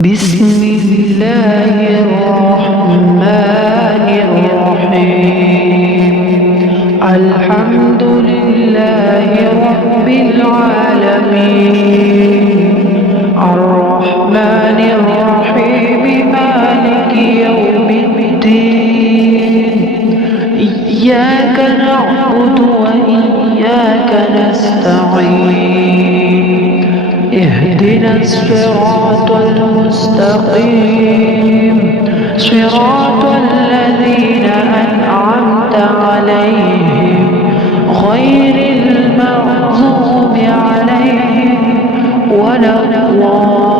بسم الله الرحمن الرحيم. الحمد لله رب العالمين، الرحمن الرحيم، مالك يوم الدين. إياك نعبد وإياك نستعين، اهدنا الصراط المستقيم، صراط الذين أنعمت عليهم غير المغضوب عليهم ولا الضالين.